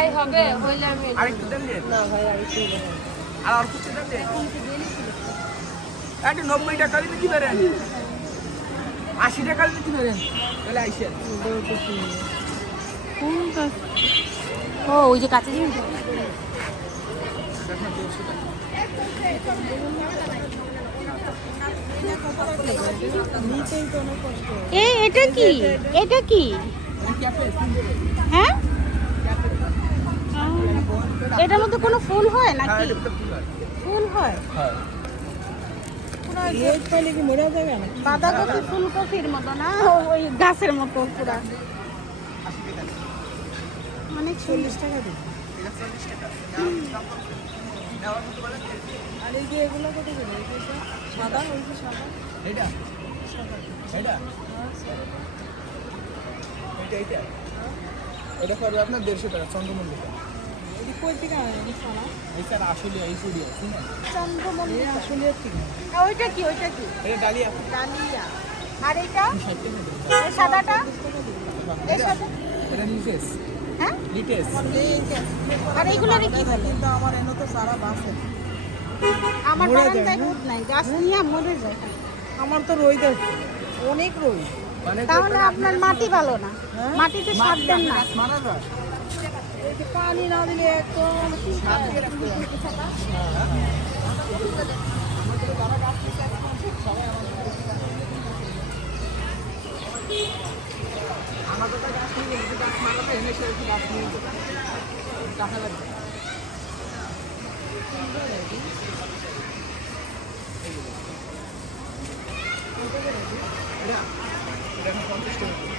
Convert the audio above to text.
তাই হবে হইলে আমি আরেকটু দেন দেন না ভাই আরেকটু দেন। আর অল্প কিছু দেন দেন একটু নব্বই টাকা দিতে কি পারেন আশি টাকা দিতে পারেন তাহলে আইসেন ও ওই যে কাছে কষ্ট এই এটা কি? এটা কি? হ্যাঁ? কোনো ফুল হয় হ্যাঁ নাকি? ফুল হয়। ফুল হয়? হ্যাঁ। রোদ কি মরা যাবে না বাঁধাকপি ফুলকপির মতো না? ওই গাছের মতো পুরা। অনেক চল্লিশ টাকা টাকা। আর এই যে এগুলো কত করে সাদা ওই যে সাদা। এটা এটা এটা এটা এটা পড়বে আপনার দেড়শো টাকা চন্দ্রমল্লিকা। ওইটা কি ওইটা কি? ডালিয়া। ডালিয়া। আর এটা ষাট টাকা সাদাটা? এটা লিটেস। হ্যাঁ? লিটেস। আর এইগুলোর কি? বলে কিন্তু আমার এনে তো সারা বাসে। আমার রোদ নাই। গাছ নিয়ে মরে যায়। আমার তো রই আছে অনেক রই। মানে তাহলে আপনার মাটি ভালো না। হ্যাঁ? মাটিতে সার দেন না। পানি না দিলে একদম আমাদের গাছ নিয়ে গাছ মারাতে এনে সে গাছ নিয়ে লাগবে এটা পঞ্চাশ টাকা